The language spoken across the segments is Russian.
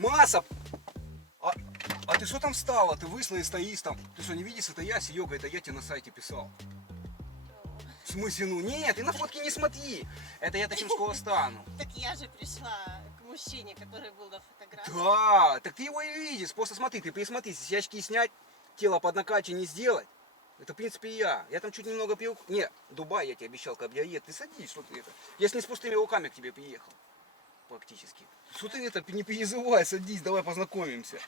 Масса! А, а ты что там встала? Ты вышла и стоишь там. Ты что, не видишь, это я, Серега, это я тебе на сайте писал. В смысле, ну нет, ты на фотки не смотри. Это я таким скоро стану. Так я же пришла к мужчине, который был на фотографии. Да, так ты его и видишь. Просто смотри, ты присмотрись, если очки снять, тело под накачей не сделать. Это, в принципе, я. Я там чуть немного пил. Не, Дубай, я тебе обещал, как я еду. Ты садись, что ты это. Я с не с пустыми руками к тебе приехал. Практически. Что ты это, не переживай, садись, давай познакомимся.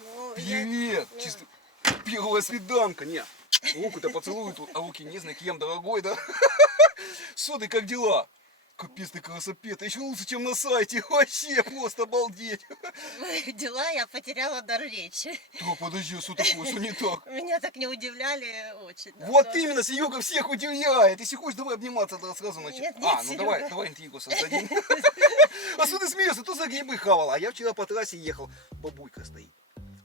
Ну, Привет! я- Чисто первая свиданка. Не, руку-то поцелуй тут, а руки не знаю, кем, дорогой, да? Что ты, как дела? Капец, ты красопет, еще лучше, чем на сайте. Вообще просто обалдеть. Дела, я потеряла дар речи. Да, подожди, что такое, что не так? Меня так не удивляли очень. Вот давно. именно, Серега всех удивляет. Если хочешь, давай обниматься, тогда сразу начнем. Нет, Ну Серега. давай интригу создадим. А что ты смеешься? Ты за грибы хавала. А я вчера по трассе ехал, бабулька стоит.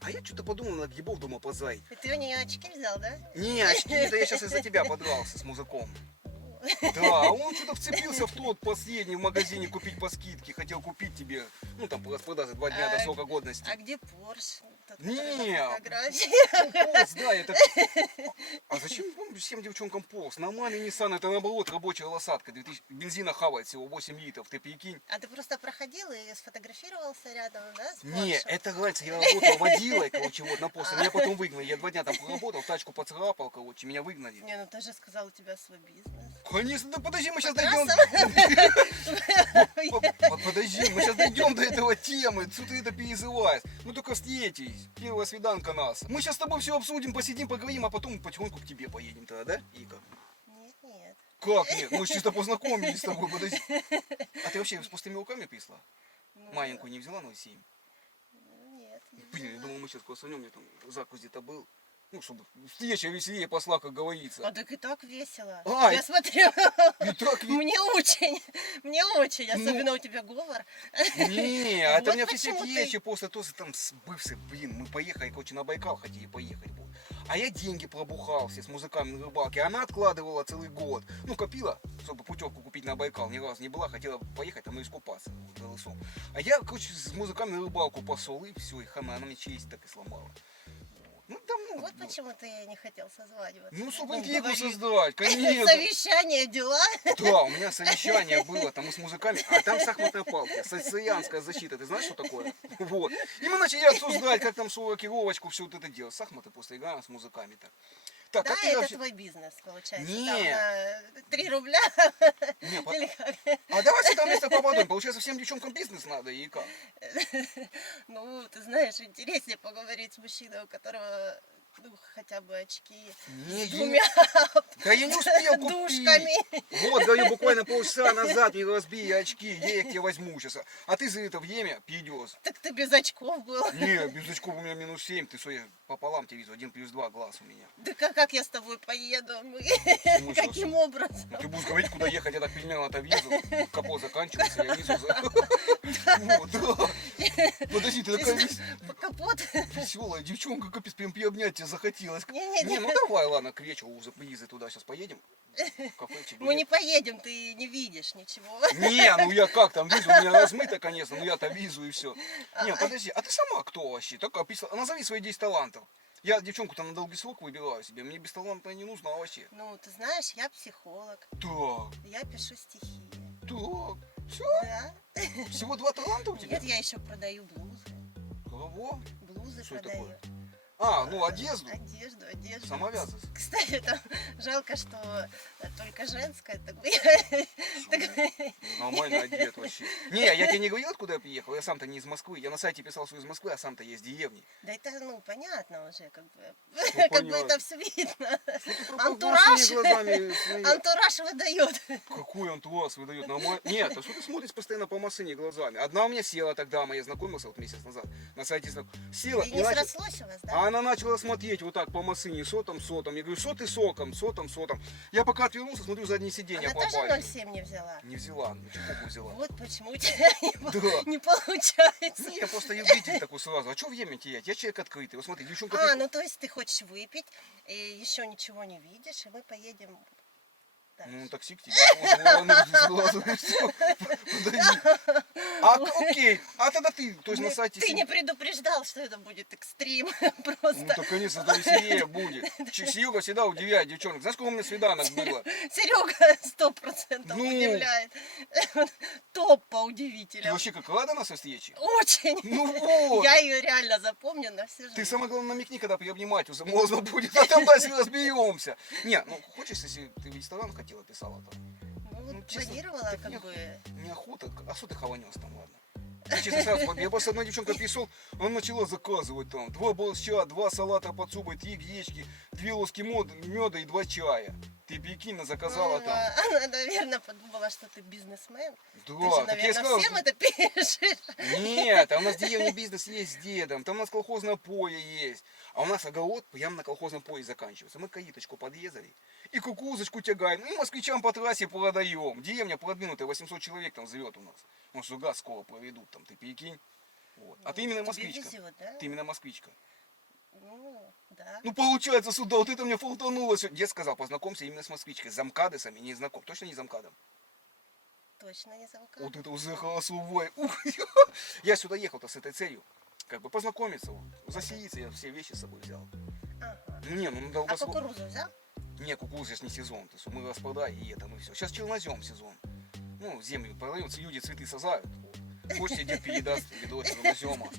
А я что-то подумал, на грибов дома позаить. И ты у нее очки взял, да? Не, очки, это я сейчас из-за тебя подрался с мужиком. Да, а он что-то вцепился в тот последний в магазине купить по скидке. Хотел купить тебе, ну там по распродаже 2 дня до срока годности. А где Порш? Тот, Не. который на фотографии. Полз, да, это... А зачем всем девчонкам полз? Нормальный Nissan, это наоборот рабочая лосатка. 2000... Бензина хавает всего 8 литров, ты прикинь. А ты просто проходил и сфотографировался рядом, да? С Не, Поршем? это раньше я работал водилой, короче, вот на пост. Меня потом выгнали. Я 2 дня там проработал, тачку поцарапал, короче, меня выгнали. Не, ну ты же сказал, у тебя свой бизнес. Конечно, да подожди, мы сейчас По дойдем. трассам? Подожди, мы сейчас дойдем до этого темы. Что ты это перезываешь? Мы только встретились. Первая свиданка нас. Мы сейчас с тобой все обсудим, посидим, поговорим, а потом потихоньку к тебе поедем тогда, да, Ика? Нет, нет. Как нет? Мы же чисто познакомились с тобой, подожди. А ты вообще с пустыми руками пришла? Ну, Маленькую не взяла 0,7? Нет, не Блин, я взяла. думал, мы сейчас косанем, мне там закусь где-то был. Ну, чтобы встреча веселее посла, как говорится. А так и так весело. А, Я смотрю, И так ведь... мне очень, Ну. особенно у тебя говор. Не, это Вот у меня все почему ты- речи после тоже там с бывшей, блин, мы поехали, короче, на Байкал хотели поехать. Вот. А я деньги пробухал все с музыками на рыбалке. Она откладывала целый год. Ну, копила, чтобы путевку купить на Байкал. Ни разу не была, хотела поехать там и искупаться вот, за лысом. А я, короче, с музыками на рыбалку пошел, и все, и хана, она мне честь так и сломала. Ну, давно. Вот было. почему ты не хотел созваниваться. Ну, чтобы Ну, интригу говори. создать, конечно. Совещание, дела. Да, у меня совещание было, там мы с музыками, а там шахматная палка, сицилианская защита, ты знаешь, что такое? Вот. И мы начали обсуждать, как там шурокировочку, все вот это делать. Шахматы просто играем с музыками так. Так, Да, а ты это вообще... твой бизнес, получается. Не. Там на 3 рубля. Не, Или как? А давай сюда вместо попадем, получается, всем девчонкам бизнес надо, и как? Ну, ты знаешь, интереснее поговорить с мужчиной, у которого ну, хотя бы очки Не, с я не- двумя Да я не успел купить. душками. Вот, говорю, буквально полчаса назад мне разбили очки, где я их тебе возьму сейчас? А ты за это время пьедешь. Так ты без очков был. Не, без очков у меня -7, ты что, я пополам тебе вижу, 1+2 глаз у меня. Да как я с тобой поеду? смысле? Каким образом? Ну, ты будешь говорить, куда ехать, я так примерно это вижу. Капот заканчивается, я вижу за... Вот, да. Подожди, ты такая Капот? веселая девчонка, капец, прям приобнять тебя захотелось. Не-не-не. Не, ну давай, ладно, к вечеру уже ближе туда сейчас поедем. В кафечек. Мы не поедем, ты не видишь ничего. Не, ну я как там вижу, у меня размыто, конечно, но я-то вижу и все. Не, подожди, а ты сама кто вообще? Такая, назови свои 10 талантов. Я девчонку-то на долгий срок выбираю себе, мне без таланта не нужно вообще. Ну, ты знаешь, я психолог, Так, я пишу стихи. так, все? Да? Всего 2 таланта у тебя? Нет, я еще продаю блузы. Кого? Блузы Что это продаю. такое? А, ну одежду. Одежду. Сама вязаешь? Кстати, там жалко, что только женская. Нормально одет вообще. Не, я тебе не говорил, откуда я приехал, я сам-то не из Москвы. Я на сайте писал, что из Москвы, а сам-то я из деревни. Да это, ну, понятно уже, как бы. Ну, Как бы понятно. это все видно. Что ты пропагандируешь Антураж. своими глазами свои? Антураж выдает. Какой антураж выдает? Нормально. Нет, а что ты смотришь постоянно по массыне глазами? Одна у меня села тогда, я знакомился вот месяц назад, на сайте села И и не начала... срослось у вас, да? А она начала смотреть вот так по массыне, сотом. Я говорю, что ты соком. Я пока отвернулся, смотрю, заднее сиденье Она тоже попали. 0,7 не взяла. Не взяла, ну чепуху взяла. Вот почему у тебя Да. не получается. Не, я просто любитель такой сразу. А что время терять? Я человек открытый. Вот смотри, девчонка... А, ну то есть ты хочешь выпить, и еще ничего не видишь, и мы поедем дальше? Ну, такси к тебе. Сразу и всё. Подожди. Окей. А тогда ты, то есть на сайте... Ты не предупреждал, что это будет экстрим. Ну, Просто. так, конечно, это веселее будет. Серега всегда удивляет девчонок. Знаешь, сколько у меня свиданок было? Серега 100% Ну. удивляет. Топ по Ты удивителям. вообще как рада на встрече? Очень. Ну вот. Я ее реально запомню на всю жизнь. Ты самое главное намекни, когда приобнимать уже можно будет, а там дальше разберемся. Не, ну хочешь, если ты в ресторан хотела, писала там. Ну, вот Ну, честно, планировала так как не- бы... Неохота, а что ты хаванешь там, ладно? Я, честно, сразу, я просто одной девчонкой пришел, она начала заказывать там 2 борща, 2 салата под супой, 3 гречки, 2 ложки меда и 2 чая. Ты прикинь, она заказала там. Она, наверное, подумала, что ты бизнесмен. Ты же, Да, так я наверное, сказал, всем это пишешь. нет, а у нас в деревне бизнес есть с дедом, там у нас колхозное поле есть. А у нас огород прямо на колхозном поле заканчивается. Мы каиточку подрезали и кукурузочку тягаем, и москвичам по трассе продаем. Деревня продвинутая, 800 человек там живет у нас. Может, что газ скоро проведут там, ты прикинь. Вот. А ты именно Тебе москвичка. везет, да? Ты именно москвичка. Ну, да. Ну, получается, сюда, вот это мне фолтануло. Дед сказал, познакомься именно с москвичкой. С замкадесами не знаком. Точно не с замкадом? Точно не замка. Вот это уже голосовой. Я сюда ехал-то с этой целью. Как бы познакомиться, вот, заселиться, я все вещи с собой взял. Ага. Ну не, ну на А долгосрок. кукурузу взял? Не, кукуруза ж не сезон. То есть мы распродали и это, и все. Сейчас челнозем сезон. Ну, землю продается, люди цветы сажают. Вот. Хочешь, тебе дед передаст ведро челнозема.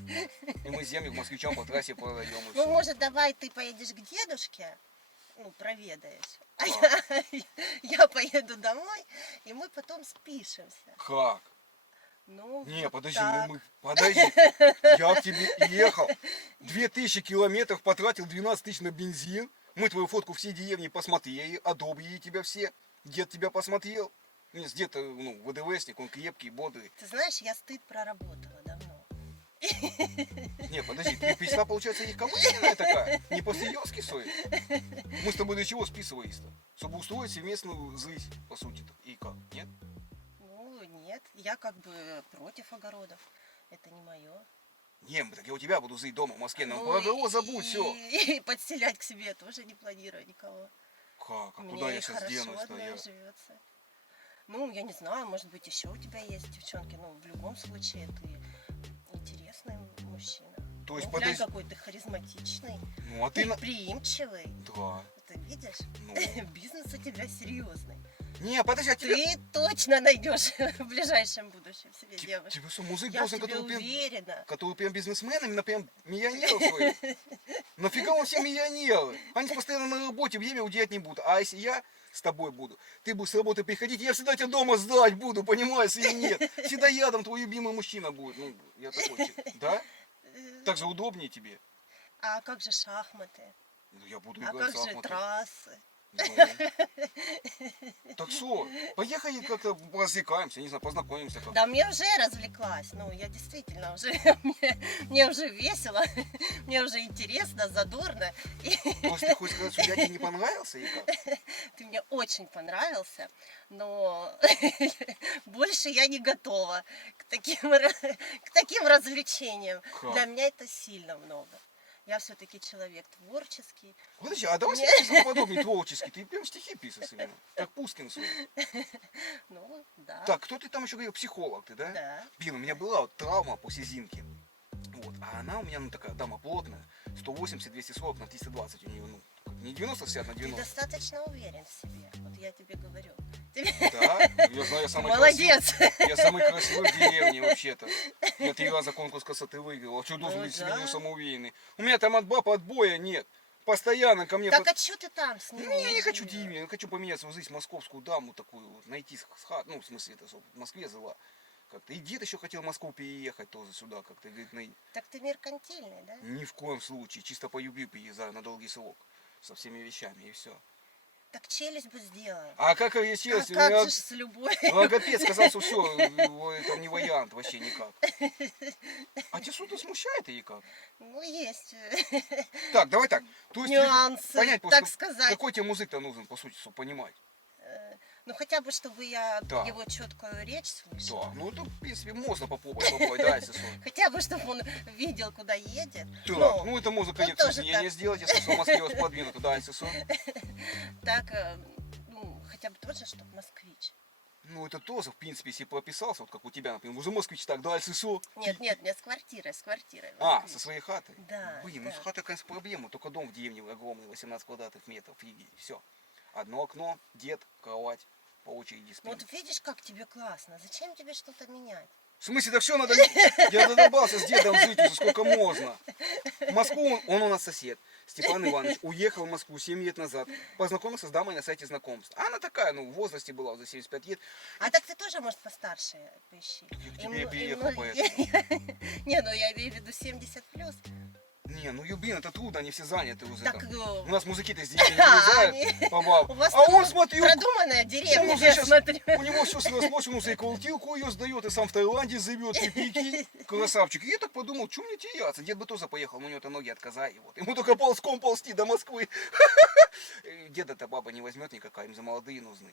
И мы землю москвичам по трассе продаем. И Ну, все. может, давай ты поедешь к дедушке, ну, проведаешь. А я поеду домой, и мы потом спишемся. Как? Ну, Не, вот подожди, так. подожди. Я к тебе ехал. 2000 километров потратил, 12 тысяч на бензин. Мы твою фотку все деревни посмотрели, одобрили тебя все. Дед тебя посмотрел. Нет, дед, ну, ВДВшник, он крепкий, бодрый. Ты знаешь, я стыд проработала давно. Не, подожди, ты пришла, получается, легкомысленная такая? Не по-серьезки, что ли? Мы с тобой для чего списывались-то? Чтобы устроить совместную жизнь, по сути-то. И как, нет? Ну, нет, я как бы против огородов. Это не мое. Не, так я у тебя буду жить дома в Москве. Ну, Ну, про огород забудь, все. И подселять к себе тоже не планирую никого. Как? А Мне куда я и сейчас хорошо денусь-то? одной Я... живется. Ну, я не знаю, может быть, еще у тебя есть девчонки. Ну, в любом случае, ты интересный мужчина. То есть, Ну, глянь, подожди. какой ты харизматичный, Ну, а ты... предприимчивый. Да. Ты видишь? Ну. Бизнес у тебя серьезный. Не, подожди, а тебе... Ты точно найдешь в ближайшем будущем себе девушку. Тебе что, мужик Я в должен, тебе который прям, уверена. который прям бизнесмен, именно прям миллионер свой? Нафига он все миллионеры? Они ж постоянно на работе, время уделять не будут. А если я с тобой буду, ты будешь с работы приходить, я всегда тебя дома ждать буду, понимаешь, или нет? Всегда рядом твой любимый мужчина будет. Ну, я такой, да? Так же удобнее тебе. А как же шахматы? Ну, я буду А играть как в же шахматы. трассы? Ну. Так что, поехали как-то развлекаемся, не знаю, познакомимся как-то. Да, мне уже развлеклась. Ну, я действительно уже, мне уже весело, мне уже интересно, задорно. И То есть ты хочешь сказать, что я тебе не понравился и как? ты мне очень понравился, но больше я не готова к таким развлечениям. Как? Для меня это сильно много. Я все-таки человек творческий. Подожди, а давай себе подобнее творческий. Ты прям стихи пишешь именно. Как Пушкин свой. Ну, да. Так, кто ты там еще говорил? Психолог ты, да? Да. Блин, у меня была вот травма после Зинки. Вот. А она у меня, ну, такая дама плотная. 180, 240 на 320 у нее, ну, не 90-60 на Ты 90. достаточно уверен в себе. Вот я тебе говорю. Да, я знаю, я самый Молодец. красивый. Я самый красивый в деревне вообще-то. Я 3 раза конкурс красоты выиграл. А что должен Ну быть себе да. самоуверенный? У меня там от баб отбоя нет. Постоянно ко мне... Так а что ты там с ним? Ну, я не хочу живёшь? деревню, я хочу поменять свою жизнь, московскую даму такую, вот, найти ну, в смысле, это, чтобы в Москве жила. Как-то. И дед еще хотел в Москву переехать тоже сюда, как-то, говорит, Так ты меркантильный, да? ни в коем случае, чисто по любви приезжаю на долгий срок, со всеми вещами, и все. Так челюсть бы сделай. А как я А сейчас, как же ж с любовью? логопед сказал, что все, там не вариант вообще никак. А тебя что-то смущает или как? Ну, есть Так, давай так, то есть нюансы, понять так просто, сказать. какой тебе музык-то нужен, по сути, чтобы понимать. Ну, хотя бы, чтобы я Да. его четкую речь слышала. Да, ну это, в принципе, можно попробовать, да, если что. Хотя бы, чтобы он видел, куда едет. Так, Ну, ну это можно, он конечно, тоже я не так. сделать, если что, в Москве вас подвинут, да, если что. Так, ну, хотя бы тоже, чтобы москвич. Ну, это тоже, в принципе, если прописался, вот как у тебя, например, уже москвич, так, дальше что? Нет, с квартирой, А, москвич. со своей хаты? Да, Блин, да. ну с хатой, конечно, проблема, только дом в деревне огромный, 18 квадратных метров, и все. Одно окно, дед, кровать, по очереди Ну спим. вот видишь, как тебе классно. Зачем тебе что-то менять? В смысле, да все надо, я задолбался с дедом жить уже сколько можно. В Москву он у нас сосед, Степан Иванович, уехал в Москву 7 лет назад, познакомился с дамой на сайте знакомств. А она такая, ну, в возрасте была, за 75 лет. А так ты тоже, может, постарше поищи. Я к тебе приехал поэтому. Не, ну я имею в виду 70 плюс. Не, ну, блин, это трудно, они все заняты уже Так, там. ну, У нас мужики-то здесь не вылезают по бабам. у вас А там он, смотри, продуманная деревня, он уже я щас- смотрю. у него все срослось, он уже и квартирку ее сдает, и сам в Таиланде живет, и прикинь, красавчик. И я так подумал, что мне теряться, дед бы тоже поехал, но у него-то ноги отказали, вот. Ему только ползком ползти до Москвы. Деда-то баба не возьмет никакая, им за молодые нужны.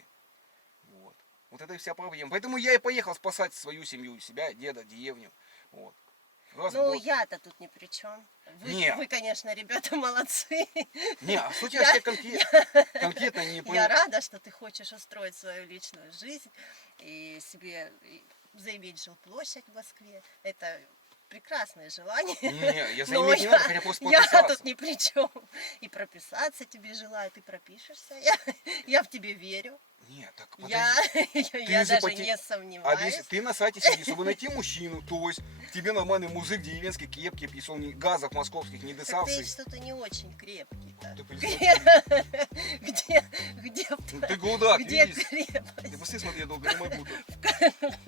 Вот. Вот это и вся проблема. Поэтому я и поехал спасать свою семью, себя, деда, деревню. Вот. Раз в Ну, год. я-то тут ни при чем. Не. Вы, конечно, ребята молодцы. Не, а что тебя Я- все конкретно не Я понял? рада, что ты хочешь устроить свою личную жизнь и себе заиметь жилплощадь в Москве. Это прекрасное желание. Не, я Но заиметь не надо, хотя просто я прописаться. тут ни при чем. И прописаться тебе желаю, ты пропишешься. Я в тебе верю. Нет, так подожди. Я же даже не сомневаюсь. Ты на сайте сидишь, чтобы найти мужчину, то есть тебе нормальный мужик деревенский, крепкий, если он не газов московских не Так досался. ты что-то не очень крепкий-то. Да представь, Где ты гудак, где видишь? крепость? Ты быстрее смотри, я долго не могу.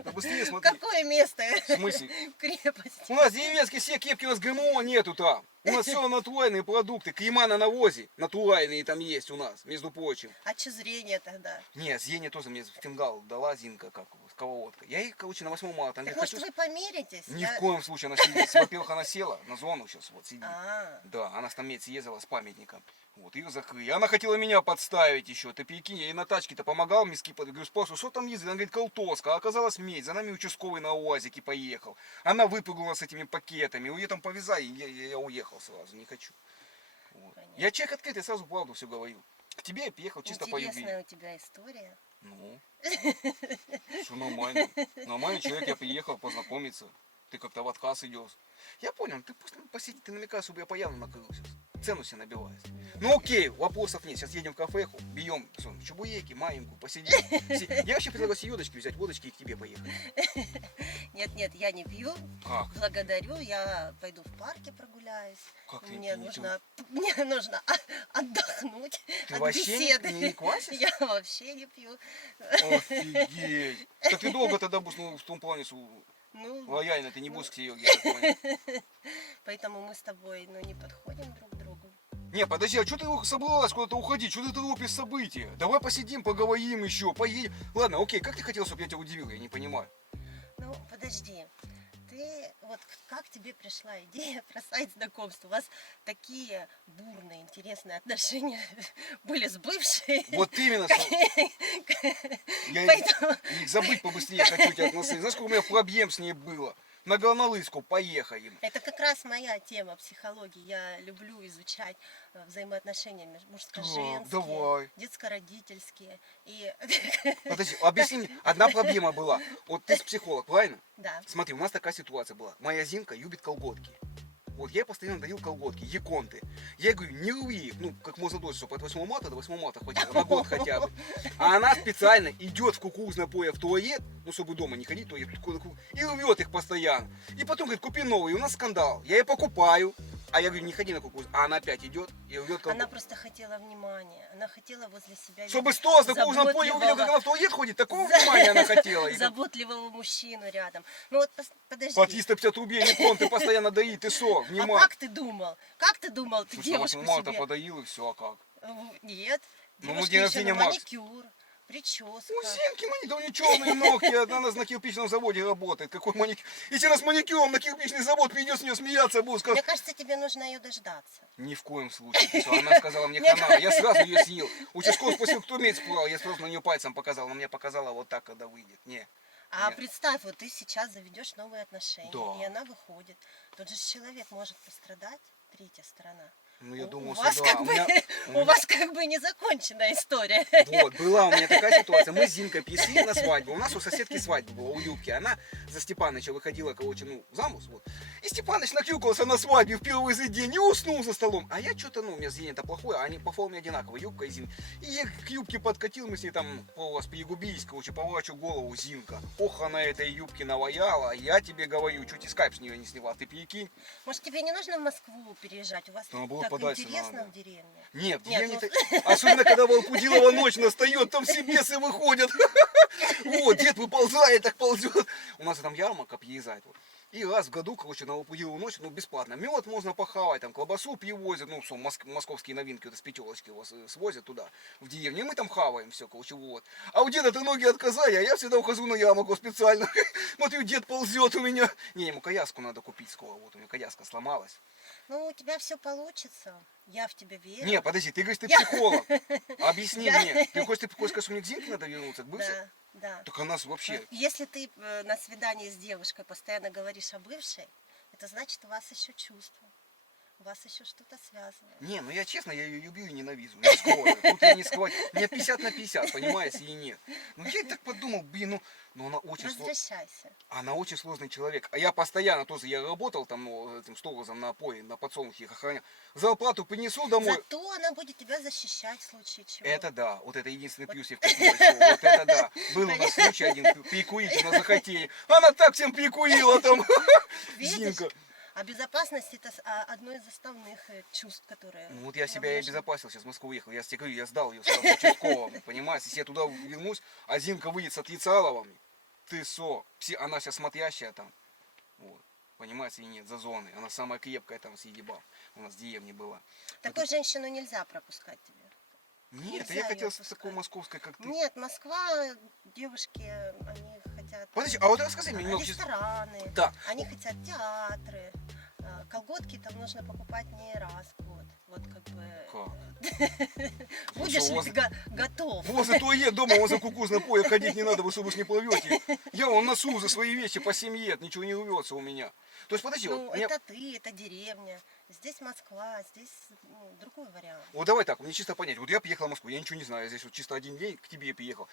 Ты быстрее смотри. Какое место В смысле? крепости? У нас деревенские все крепкие, у нас ГМО нету там. У нас все натуральные продукты, крема на навозе натуральные там есть у нас, между прочим. А что зрение тогда? Не, Зеня тоже мне фингал дала, Зинка, как сковородка. Я ей, короче, на 8 марта. Так говорит, может хочу... вы помиритесь? Ни в коем случае она сидит. Во-первых, она села на зону сейчас, вот сидит. А, Да, она с там медь съездила с памятником. Вот, ее закрыли. Она хотела меня подставить еще. Ты прикинь, я ей на тачке-то помогал, миски под. Говорю, спрашиваю, что там ездит? Она говорит, колтоска. А оказалось медь. За нами участковый на УАЗике поехал. Она выпрыгнула с этими пакетами. Ее там повязали, и я уехал сразу, не хочу. Вот. Понятно. Я человек открытый, сразу правду все говорю. К тебе я приехал чисто по любви. интересная у тебя история. Ну, все нормально. Нормальный человек, я приехал познакомиться. Ты как-то в отказ идешь. Я понял, ты просто посиди, ты намекаешь, чтобы я появно накрыл сейчас. Цену себе набивает. Ну окей, вопросов нет. Сейчас едем в кафеху, берем чебуреки, маленькую, посидим. Я вообще предлагаю селедочки взять, водочки и к тебе поехать. Нет, я не пью. Как? Благодарю, я пойду в парке прогуляюсь. Как ты Мне не нужно отдохнуть Ты от вообще беседы. не квасишь? Я вообще не пью. Офигеть. Так ты долго тогда будешь, ну, в том плане, Ну, лояльно, ты не будешь к Сереге, я так понял. поэтому мы с тобой не подходим друг к другу. Не, подожди, а что ты собралась куда-то уходить? Что ты торопишь события? Давай посидим, поговорим еще, поедем. Ладно, окей, как ты хотел, чтобы я тебя удивил? Я не понимаю. Ну, подожди. Ты, вот как тебе пришла идея про сайт знакомств? У вас такие бурные, интересные отношения были с бывшей. Вот именно, что я Поэтому их забыть побыстрее хочу тебя относить. Знаешь, сколько у меня проблем с ней было? На Горнолыжку поехаем. это как раз моя тема психологии. Я люблю изучать взаимоотношения мужско-женские, давай. детско-родительские. И Подожди, объясни мне. Одна проблема была. Вот ты психолог, правильно? да. Смотри, у нас такая ситуация была. Моя Зинка любит колготки. Вот я ей постоянно дарил колготки, яконты. Я ей говорю, не рви их, ну, как можно дольше, чтобы от 8 марта до 8 марта хватило, на год хотя бы. А она специально идет в кукурузное поле в туалет, ну, чтобы дома не ходить, туалет, и рвет их постоянно. И потом говорит, купи новые, и у нас скандал. Я ей покупаю, а я говорю, не ходи на кукурузу. А она опять идет и рвет колготки. Она просто хотела внимания. Она хотела возле себя Чтобы сто на кукурузном поле увидел, как она в туалет ходит, такого внимания она хотела. И заботливого мужчину рядом. Ну вот подожди. по 350 рублей якон ты постоянно даи, ты со, А внимание. как ты думал? Как ты думал, ты Слушай, девушку 8 марта себе? подарил и все, а как? Нет. Ну, Девушке день еще рождения на Макс. маникюр, прическа. У Зинки маникюр, у нее черные ногти, она на кирпичном заводе работает. Какой маникюр? Если она с маникюром на кирпичный завод придет с нее смеяться, будет Мне сказать, кажется, тебе нужно ее дождаться. ни в коем случае. Ты что, она сказала мне хана, я сразу ее съел. Участковый спросил, кто медь спурал, я сразу на нее пальцем показал, она мне показала вот так, когда выйдет. Не. А Нет. представь, вот ты сейчас заведешь новые отношения, Да. и она выходит. Тот же человек может пострадать, третья сторона. Ну, я У думал, вас что да. как У бы, меня, у вас как бы незаконченная история. вот, была у меня такая ситуация. Мы с Зинкой пошли на свадьбу. У нас у соседки свадьба была, у Любки. Она за Степаныча выходила, короче, ну, замуж. Вот. И Степаныч наклюкался на свадьбе в первый же день и уснул за столом. А я что-то, ну, у меня зрение-то плохое, а они по форме одинаковые, Любка и Зин. И я к Любке подкатил, мы с ней там пару раз перегубились, короче, поворачиваю голову, Зинка. Ох, она этой Любке наваяла. Я тебе говорю, чуть и скайп с нее не сняла. Ты прикинь? Может, тебе не нужно в Москву переезжать? У вас Да, наоборот, так подальше интересно надо. в деревне. Нет, Нет, деревне ну, особенно когда Волкудилова ночь настает, там все бесы выходят. Вот, дед выползает, так ползет. У нас там ярмарка объезжает. Вот. И раз в году, короче, на Волкудилову ночь, ну, бесплатно. Мед можно похавать, там, колбасу привозят, ну, что, московские новинки, вот из пятерочки вас свозят туда, в деревню. И мы там хаваем все, короче, вот. А у деда-то ноги отказали, а я всегда ухожу на ярмарку специально. Смотрю, дед ползет у меня. Не, ему кояску надо купить скоро, вот, у меня кояска сломалась. ну, у тебя все получится. Я в тебя верю. Не, подожди, ты говоришь, ты психолог. Объясни Я- мне. Ты хочешь сказать, что мне к Зинке надо вернуться, к бывшей? Да, да. Так она вообще... Если ты на свидании с девушкой постоянно говоришь о бывшей, это значит, у вас еще чувства. У вас еще что-то связывает. Не, ну я честно, я ее люблю и ненавижу. Не скрою. Тут я не скрываю. Мне 50 на 50, понимаете, и нет. Ну я и так подумал, блин, ну она очень Возвращайся. она очень сложный человек. А я постоянно тоже, я работал там, ну, этим сторожем на поле, на подсолнухе их охранял. Зарплату принесу домой. Зато она будет тебя защищать в случае чего. Это да, вот это единственный плюс я в таком большом. Вот это да. Был у нас случай один, перекурить у нас захотели. Она так всем перекурила там. Видишь? Зинка. А безопасность это одно из основных чувств, которые... Ну вот я нам себя и нужны. обезопасил, сейчас в Москву уехал. Я тебе говорю, я сдал ее сразу участковому, понимаешь? Если я туда вернусь, а Зинка выйдет с отрицаловыми, ты она вся смотрящая там. Вот. Понимаете, и нет, за зоной. Она самая крепкая там среди баб. У нас в деревне была. Такую женщину нельзя пропускать тебе. Нет, Нельзя я хотел её с такой отпускать. московской, как ты. Нет, Москва, девушки, они хотят... Подожди, а вот расскажи мне немного сейчас. Рестораны, Да. они хотят театры. Колготки там нужно покупать не раз в год. Вот как бы... Как? Будешь Что, у ли вас- ты готов? Возле туалет дома, у вас за кукурузный пояс ходить не надо, вы что, вы ж не плывете. Я вон носу за свои вещи по 7 лет, ничего не рвется у меня. То есть, подожди, Ну, вот, мне- это ты, это деревня. Здесь Москва, здесь другой вариант. вот давай так, мне чисто понять. Вот я приехал в Москву, я ничего не знаю, я здесь вот чисто один день к тебе приехал.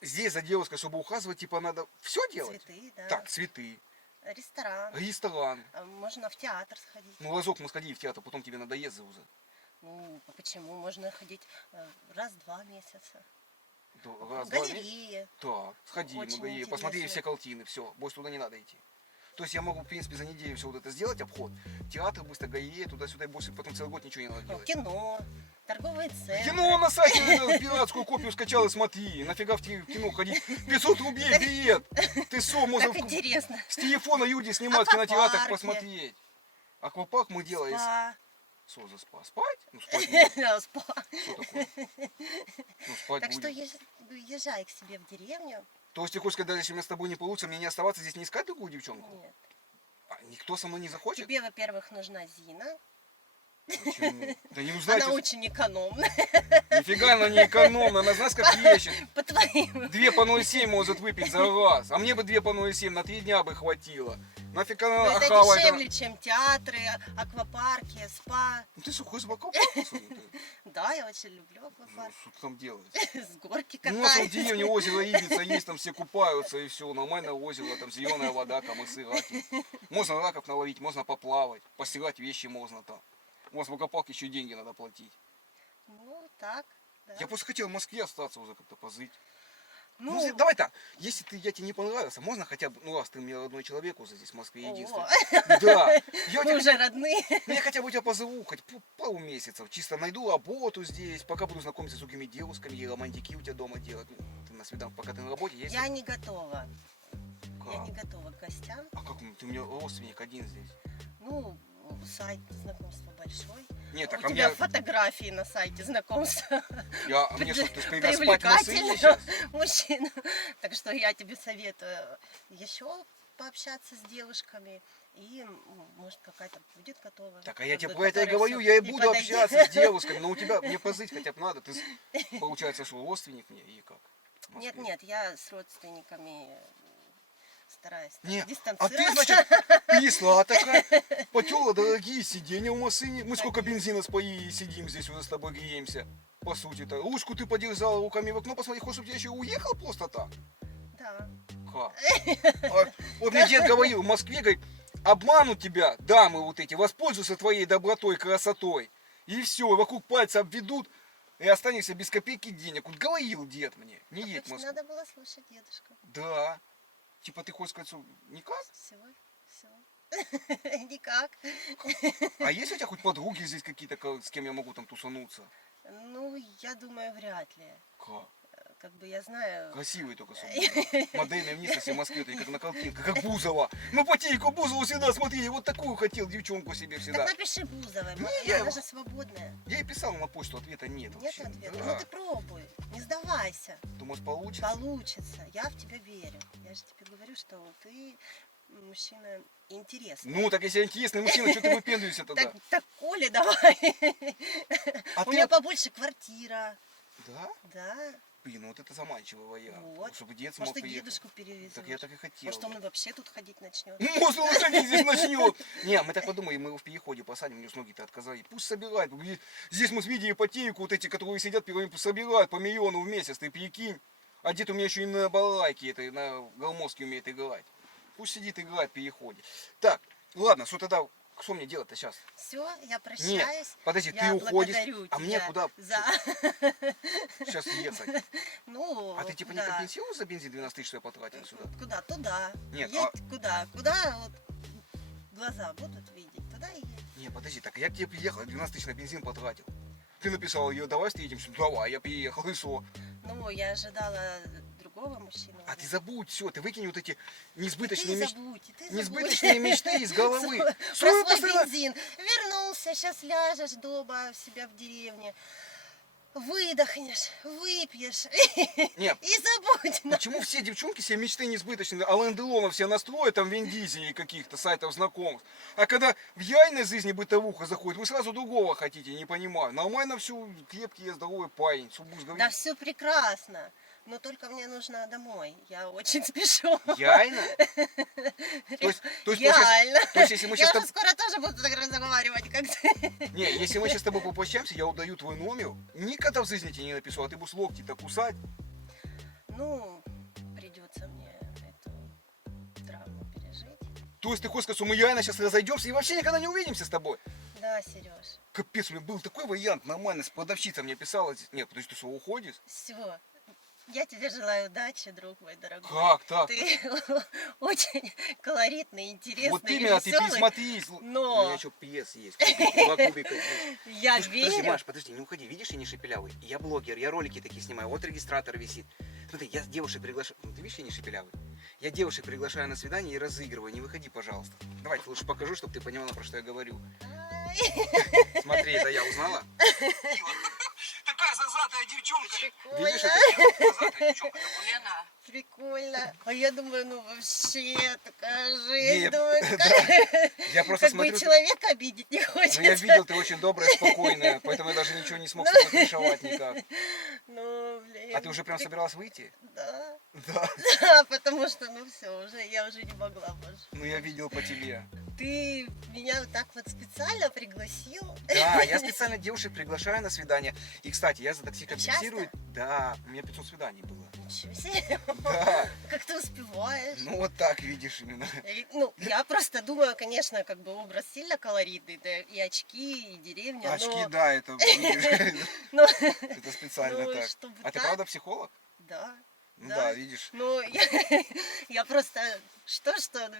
Здесь за девушкой, чтобы ухаживать, типа надо все делать? Цветы, да. Так, цветы, Ресторан. ресторан. Можно в театр сходить. Ну, разок мы сходили в театр, потом тебе надоест уже. Ну, почему? Можно ходить раз в 2 месяца. Раз, два, Галереи. так, сходи, Очень мы говорили, посмотрели интересно. все картины, все, больше туда не надо идти. То есть я могу, в принципе, за неделю все вот это сделать, обход. Театр быстро, галерея, туда-сюда, и больше потом целый год ничего не надо Ну, делать. кино, торговые центры. Кино на сайте пиратскую копию скачал и смотри. Нафига в кино ходить? 500 рублей билет. Ты что, можно Так интересно. с телефона люди снимать в кинотеатрах Аквапарки. посмотреть. Аквапарк мы делали. Спа. Что за спа? Спать? Ну спать не Да, спа. Что такое? Ну спать Так что будем. езжай к себе в деревню. То есть ты хочешь сказать, если у меня с тобой не получится, мне не оставаться здесь, не искать другую девчонку? Нет. А никто со мной не захочет? Тебе, во-первых, нужна Зина. Почему? Да не Она узнаете. очень экономна. Нифига она не экономна, она знаешь как ещет. По твоим. 2 по 0,7 может выпить за раз. А мне бы 2 по 0,7 на 3 дня бы хватило. Нафиг Но она это охавает. дешевле, чем театры, аквапарки, спа. Ну ты сухой собака, Да, я очень люблю аквапарк. что ты там делаешь? С горки Ну, у нас в катаюсь. деревне озеро Ибица есть, там все купаются и все, нормальное озеро, там зеленая вода, камысы, раки. Можно раков наловить, можно поплавать, постирать вещи можно там. У вас в аквапарке еще деньги надо платить. Ну, так, да. Я просто хотел в Москве остаться уже как-то пожить. Ну, Ну, давай так, если я тебе не понравился, можно хотя бы, ну раз ты мне родной человек уже здесь в Москве единственный. Да, я мы тебя уже родные. ну, я хотя бы тебя позову хоть пару месяцев. Чисто найду работу здесь, пока буду знакомиться с другими девушками, и романтики у тебя дома делать. Ну, ты на свиданку, пока ты на работе, есть. Я не готова. Я Как? не готова к гостям. А как, ты у меня родственник один здесь? Ну, сайт знакомства большой. Нет, так У а тебя мне, фотографии на сайте знакомства. а мне что, ты спрягать спать на сыне Привлекательного сейчас? мужчину. Так что я тебе советую еще пообщаться с девушками. И, может, какая-то будет готова. Так, а я как тебе бы, про это и которая говорю, всё я и не буду подойдет. общаться с девушками, но у тебя, мне позыть хотя бы надо, ты, получается, что родственник мне, и как? В Москве? Нет, нет, я с родственниками стараюсь Не, а дистанцироваться. ты, значит, писла такая, потела дорогие сиденья в машине. Мы сколько бензина споили и сидим здесь уже с тобой греемся. По сути-то. Ручку ты подержала руками в окно, посмотри, хочешь, чтобы я еще уехал просто так? Да. Как? Вот мне дед говорил, в Москве, говорит, обманут тебя, дамы вот эти, воспользуются твоей добротой, красотой. И все, вокруг пальца обведут, и останешься без копейки денег. Вот говорил дед мне, не едь в Значит, Москву. надо было слушать дедушку. Да. Типа ты хочешь сказать, что никак? Всего. Никак. А есть у тебя хоть подруги здесь какие-то, с кем я могу там тусануться? Ну, я думаю, вряд ли. Как? Как бы я знаю... Красивые только сумки. Модельные вниз со всей Москве, как на картинке, как Бузова. Мы по телеку Бузову всегда смотрели, вот такую хотел девчонку себе Так всегда. напиши Бузовой, я- она же свободная. Я ей писал на почту, ответа нет Нет вообще. ответа. Да. Ну ты пробуй, не сдавайся. Думаешь, получится? Получится. Я в тебя верю. Я же тебе говорю, что ты мужчина интересный. Ну, так если интересный мужчина, что ты выпендриваешься тогда? Так, Коля, давай. А У ты... меня побольше квартира. Да? Да. Блин, ну вот это заманчивый вариант. Вот. Чтобы дед смог Может, ты приехать. дедушку перевезешь. Так я так и хотел. Может, он вообще тут ходить начнет. Может, он ходить здесь начнет. Не, мы так подумали, мы его в переходе посадим, мне ноги-то отказали. Пусть собирает. Здесь мы видели ипотеку, вот эти, которые сидят, собирают по миллиону в месяц, ты прикинь. А дед у меня еще и на балалайке, это, на гармошке умеет играть. Пусть сидит, играет в переходе. Так, ладно, что тогда, что мне делать-то сейчас? Все, я Нет, прощаюсь. подожди, Я ты уходишь, благодарю а мне тебя куда За... сейчас ехать? Ну, А ты типа не куда? компенсируешь за бензин 12 тысяч, что я потратил сюда? Куда? Туда. Нет, Едь куда? Куда вот глаза будут видеть? Туда и едь. Не, подожди, так я к тебе приехал, я 12 тысяч на бензин потратил. Ты написал ее, давай встретимся. Ну, давай, я приехал, и что? Ну, я ожидала другого мужчину. А ты забудь все, ты выкинь вот эти И несбыточные ты мечты. забудь, и ты Несбыточные забудь. мечты из головы. Про Что вы свой постоянно- бензин. Вернулся, сейчас ляжешь дома у себя в деревне. Выдохнешь, выпьешь Нет, и забудь. почему все девчонки себе мечты несбыточные, Ален Делона все настроят, там Вин Дизелей каких-то сайтов знакомств. А когда в реальной жизни бытовуха заходит, вы сразу другого хотите, не понимаю. Нормально все, крепкий, здоровый парень. Что будешь Да говорить? все прекрасно, но только мне нужно домой. Я очень спешу. Реально? То есть Реально. то есть, если мы Я сейчас... уже скоро тоже буду так разговаривать, как ты. Не, если мы сейчас с тобой попрощаемся, я удаю твой номер. Никогда в жизни тебе не напишу, а ты будешь локти-то кусать. Ну, придется мне эту травму пережить. То есть ты хочешь сказать, что мы реально сейчас разойдемся и вообще никогда не увидимся с тобой? Да, Сереж. Капец, у меня был такой вариант нормально, с продавщица мне писала. Нет, подожди, ты что, уходишь? Все. Я тебе желаю удачи, друг мой дорогой. Как так? Ты очень колоритный, интересный, Вот именно, ты веселый. пересмотрись. Но- У меня еще PS есть, два кубика есть. Я Слушай, подожди, верю. Маш, подожди, не уходи, видишь, я не шепелявый. Я блогер, я ролики такие снимаю, вот регистратор висит. Смотри, я девушек приглашаю, ты видишь, я не шепелявый. Я девушек приглашаю на свидание и разыгрываю, не выходи, пожалуйста. Давайте лучше покажу, чтобы ты понимала, про что я говорю. Ай, Смотри, это я узнала? Такая зазатая девчонка. Видишь, Прикольно. это зазатая девчонка. Лена, Прикольно. А я думаю, ну вообще такая Не, жизнь. я- Думаю, Я просто как бы смотрю, человека обидеть не хочется. ну я видел, ты очень добрая, спокойная, поэтому я даже ничего не смог с тобой крышевать никак. Ну, блин. А ты уже прям собиралась выйти? Да. Да. Да, потому что, ну все, уже я уже не могла больше. Ну я видел по тебе. Ты меня вот так вот специально пригласил. Да, я специально девушек приглашаю на свидание. И, кстати, я за такси компенсирую. Часто? Да, у меня 500 свиданий было. Ничего себе. Да, Как ты успеваешь? ну вот так видишь именно. Ну, я просто думаю, конечно, как бы образ сильно колоритный, да, и очки, и деревня, Очки, но... да, это видишь, но- это специально ну, так. чтобы А ты так, правда психолог? Да. Ну Да. да, видишь. Ну, я просто что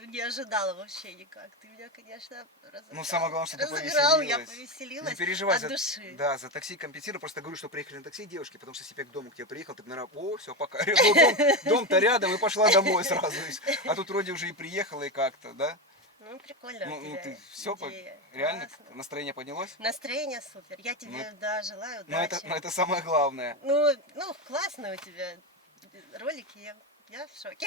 не ожидала вообще никак. Ты меня, конечно, разыграл. Ну, самое главное, что ты разыграл, я повеселилась. повеселилась Не переживай от за, души. да, за такси компенсирую, просто говорю, что приехали на такси девушки, потому что если бы я к дому к тебе приехал, ты бы, наверное, о, все, пока. Ну, дом-то рядом, и пошла домой сразу. А тут вроде уже и приехала, и как-то, да? Ну, прикольно Ну, у ну тебя ты все, идея. реально, Классно. настроение поднялось? Настроение супер. Я тебе, Ну, да, желаю Но удачи. это самое главное. Ну, классно у тебя ролики, я в шоке.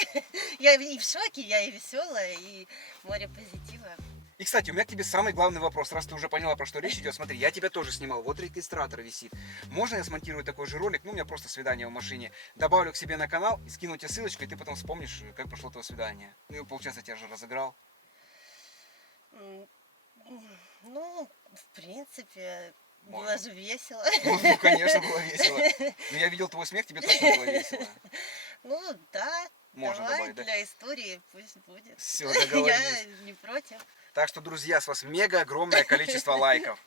Я и в шоке, я и веселая, и море позитива. И, кстати, у меня к тебе самый главный вопрос. Раз ты уже поняла, про что речь идет, смотри, я тебя тоже снимал. Вот регистратор висит. Можно я смонтирую такой же ролик? Ну, у меня просто свидание в машине. Добавлю к себе на канал и скину тебе ссылочку, и ты потом вспомнишь, как прошло твое свидание. Ну, получается, я тебя же разыграл. Ну, в принципе, было Можно. же весело. Ну, конечно, было весело. Но я видел твой смех, тебе точно было весело. Ну, да, Можно давай добавить, да? для истории пусть будет. Все, Я договорились. не против. Так что, друзья, с вас мега огромное количество лайков.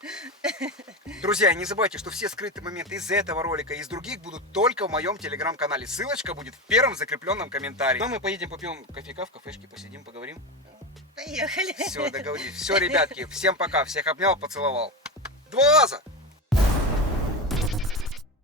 Друзья, не забывайте, что все скрытые моменты из этого ролика и из других будут только в моем телеграм-канале. Ссылочка будет в первом закрепленном комментарии. Ну, мы поедем попьем кофейка в кафешке, посидим, поговорим. Поехали. Все, договорились. Все, ребятки, всем пока. Всех обнял, поцеловал. 2 раза!